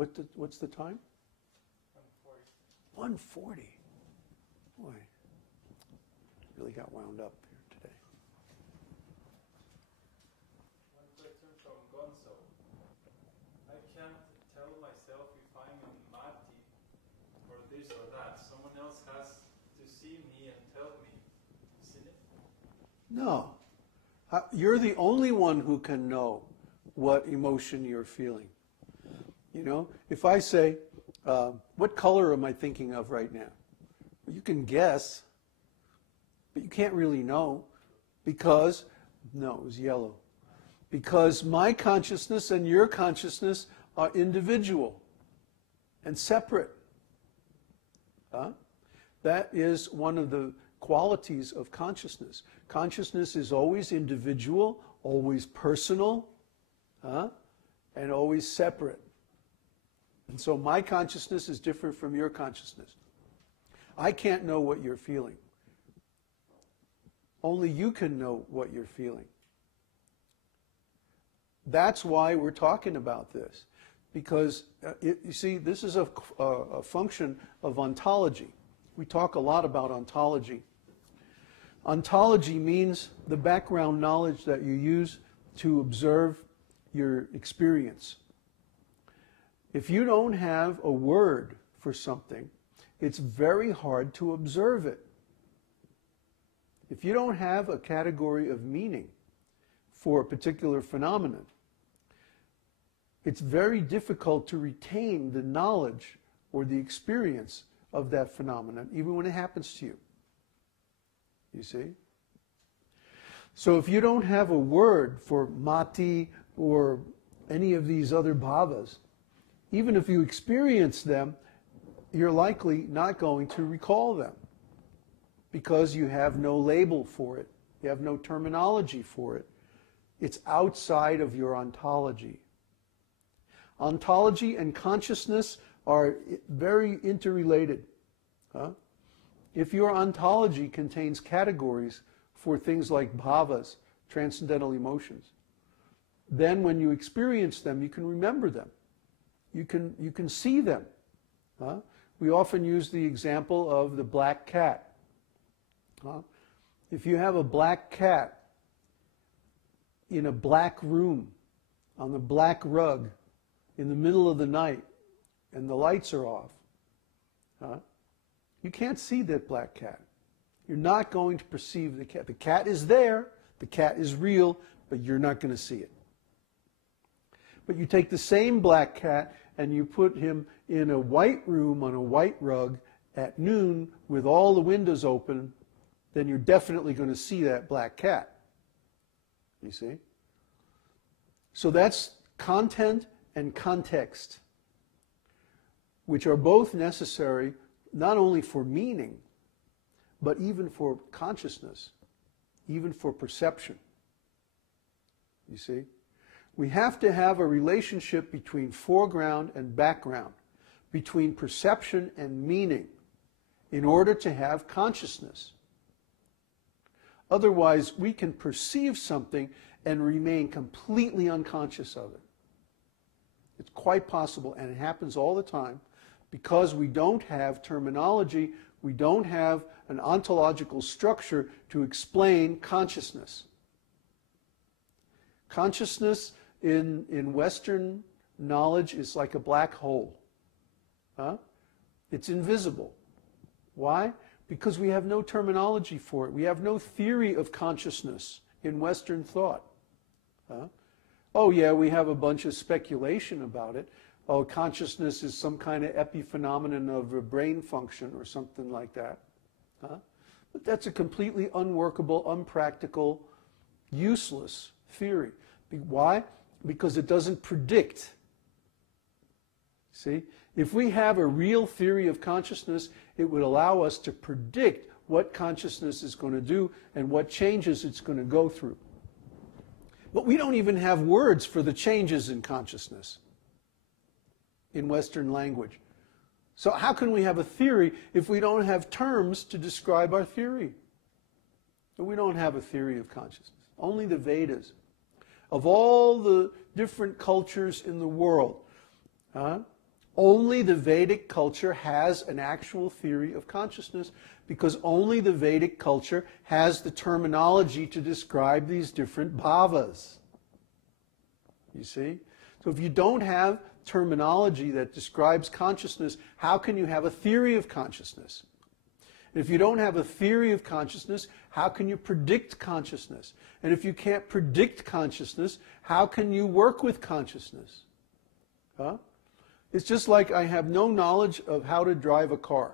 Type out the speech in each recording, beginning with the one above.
What's the time? 1:40. 1:40. Boy, really got wound up here today. One question from Gonzo. I can't tell myself if I'm in mati or this or that. Someone else has to see me and tell me. Isn't it? No. You're the only one who can know what emotion you're feeling. You know, if I say, what color am I thinking of right now? You can guess, but you can't really know because, no, it was yellow. Because my consciousness and your consciousness are individual and separate. That is one of the qualities of consciousness. Consciousness is always individual, always personal, and always separate. And so my consciousness is different from your consciousness. I can't know what you're feeling. Only you can know what you're feeling. That's why we're talking about this. Because, you see, this is a function of ontology. We talk a lot about ontology. Ontology means the background knowledge that you use to observe your experience. If you don't have a word for something, it's very hard to observe it. If you don't have a category of meaning for a particular phenomenon, it's very difficult to retain the knowledge or the experience of that phenomenon, even when it happens to you. You see? So if you don't have a word for mati or any of these other bhavas, even if you experience them, you're likely not going to recall them because you have no label for it. You have no terminology for it. It's outside of your ontology. Ontology and consciousness are very interrelated. If your ontology contains categories for things like bhavas, transcendental emotions, then when you experience them, you can remember them. You can see them. We often use the example of the black cat. If you have a black cat in a black room, on the black rug, in the middle of the night, and the lights are off, you can't see that black cat. You're not going to perceive the cat. The cat is there, the cat is real, but you're not going to see it. But you take the same black cat and you put him in a white room on a white rug at noon with all the windows open, then you're definitely going to see that black cat. You see? So that's content and context, which are both necessary not only for meaning, but even for consciousness, even for perception. You see? We have to have a relationship between foreground and background, between perception and meaning, in order to have consciousness. Otherwise, we can perceive something and remain completely unconscious of it. It's quite possible, and it happens all the time, because we don't have terminology, we don't have an ontological structure to explain consciousness. Consciousness in Western knowledge is like a black hole. It's invisible. Why? Because we have no terminology for it. We have no theory of consciousness in Western thought. Oh yeah, we have a bunch of speculation about it. Oh, consciousness is some kind of epiphenomenon of a brain function or something like that. But that's a completely unworkable, unpractical, useless theory. Why? Because it doesn't predict. See? If we have a real theory of consciousness, it would allow us to predict what consciousness is going to do and what changes it's going to go through. But we don't even have words for the changes in consciousness in Western language. So how can we have a theory if we don't have terms to describe our theory? We don't have a theory of consciousness. Only the Vedas. Of all the different cultures in the world, Only the Vedic culture has an actual theory of consciousness, because only the Vedic culture has the terminology to describe these different bhavas. You see? So if you don't have terminology that describes consciousness, how can you have a theory of consciousness? And if you don't have a theory of consciousness, how can you predict consciousness? And if you can't predict consciousness, how can you work with consciousness? Huh? It's just like I have no knowledge of how to drive a car.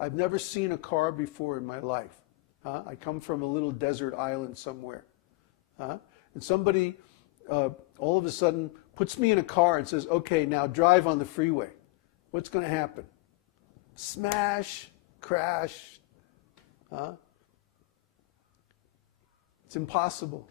I've never seen a car before in my life. Huh? I come from a little desert island somewhere. Huh? And somebody all of a sudden puts me in a car and says, okay, now drive on the freeway. What's going to happen? Smash, crash. Huh? It's impossible.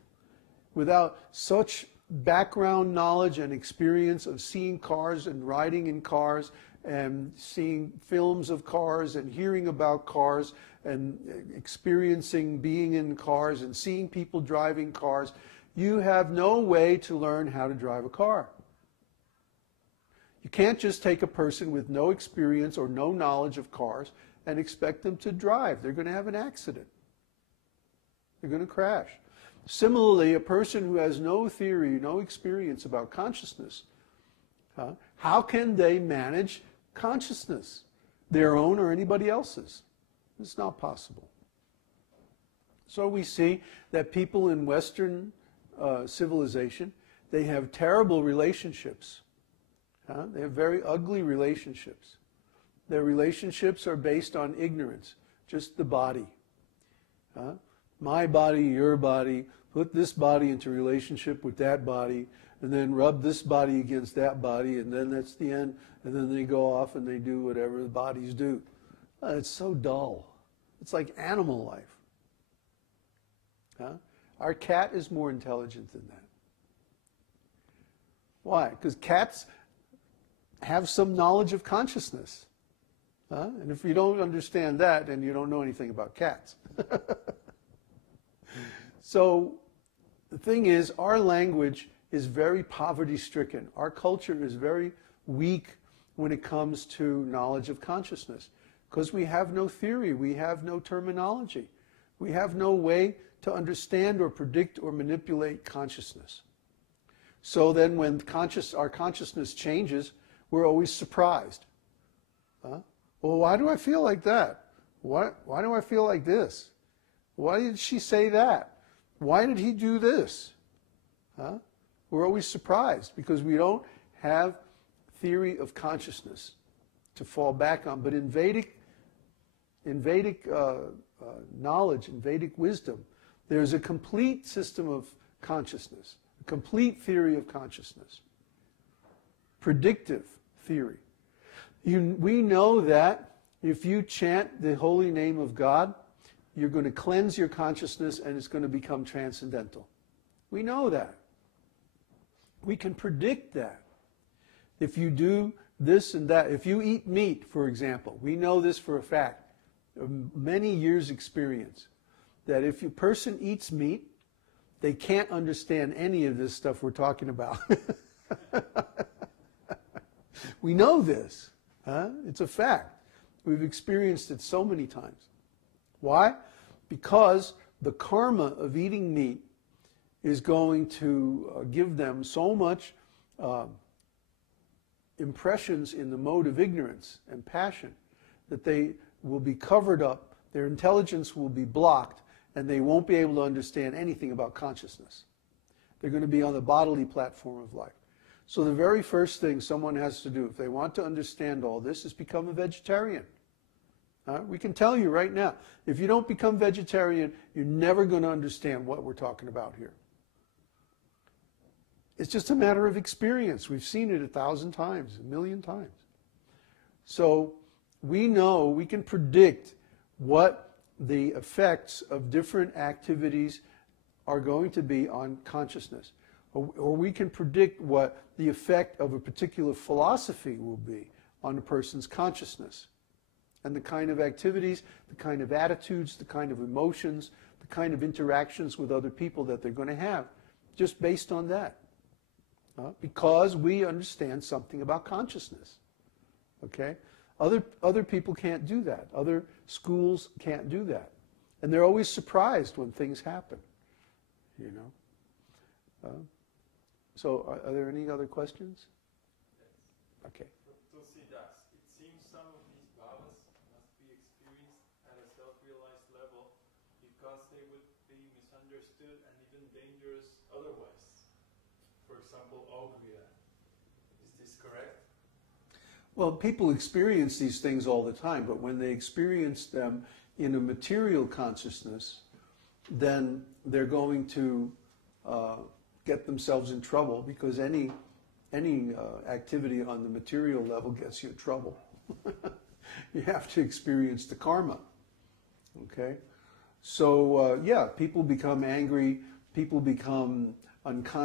Without such background knowledge and experience of seeing cars and riding in cars and seeing films of cars and hearing about cars and experiencing being in cars and seeing people driving cars, you have no way to learn how to drive a car. You can't just take a person with no experience or no knowledge of cars and expect them to drive. They're going to have an accident. They're going to crash. Similarly, a person who has no theory, no experience about consciousness, how can they manage consciousness, their own or anybody else's? It's not possible. So we see that people in Western civilization, they have terrible relationships. They have very ugly relationships. Their relationships are based on ignorance, just the body. My body, your body, put this body into relationship with that body, and then rub this body against that body, and then that's the end, and then they go off and they do whatever the bodies do. It's so dull. It's like animal life. Our cat is more intelligent than that. Why? Because cats have some knowledge of consciousness. And if you don't understand that, then you don't know anything about cats. So the thing is, our language is very poverty-stricken. Our culture is very weak when it comes to knowledge of consciousness, because we have no theory, we have no terminology, we have no way to understand or predict or manipulate consciousness. So then when our consciousness changes, we're always surprised. Well, why do I feel like that? Why do I feel like this? Why did she say that? Why did he do this? We're always surprised because we don't have theory of consciousness to fall back on. But in Vedic knowledge, in Vedic wisdom, there's a complete system of consciousness, a complete theory of consciousness, predictive theory. We know that if you chant the holy name of God, you're going to cleanse your consciousness and it's going to become transcendental. We know that. We can predict that. If you do this and that, if you eat meat, for example, we know this for a fact, many years' experience, that if a person eats meat, they can't understand any of this stuff we're talking about. We know this. It's a fact. We've experienced it so many times. Why? Because the karma of eating meat is going to give them so much impressions in the mode of ignorance and passion that they will be covered up, their intelligence will be blocked, and they won't be able to understand anything about consciousness. They're going to be on the bodily platform of life. So the very first thing someone has to do, if they want to understand all this, is become a vegetarian. We can tell you right now, if you don't become vegetarian, you're never going to understand what we're talking about here. It's just a matter of experience. We've seen it 1,000 times, 1,000,000 times. So we know, we can predict what the effects of different activities are going to be on consciousness. Or we can predict what the effect of a particular philosophy will be on a person's consciousness. And the kind of activities, the kind of attitudes, the kind of emotions, the kind of interactions with other people that they're going to have, just based on that. Because we understand something about consciousness. Okay? Other people can't do that. Other schools can't do that. And they're always surprised when things happen. You know? So are there any other questions? Yes. Okay. Tulsidas, it seems some of these bhavas must be experienced at a self-realized level because they would be misunderstood and even dangerous otherwise. For example, ogriya. Is this correct? Well, people experience these things all the time, but when they experience them in a material consciousness, then they're going to get themselves in trouble, because any activity on the material level gets you in trouble. You have to experience the karma. Okay? So, yeah, people become angry, people become unkind.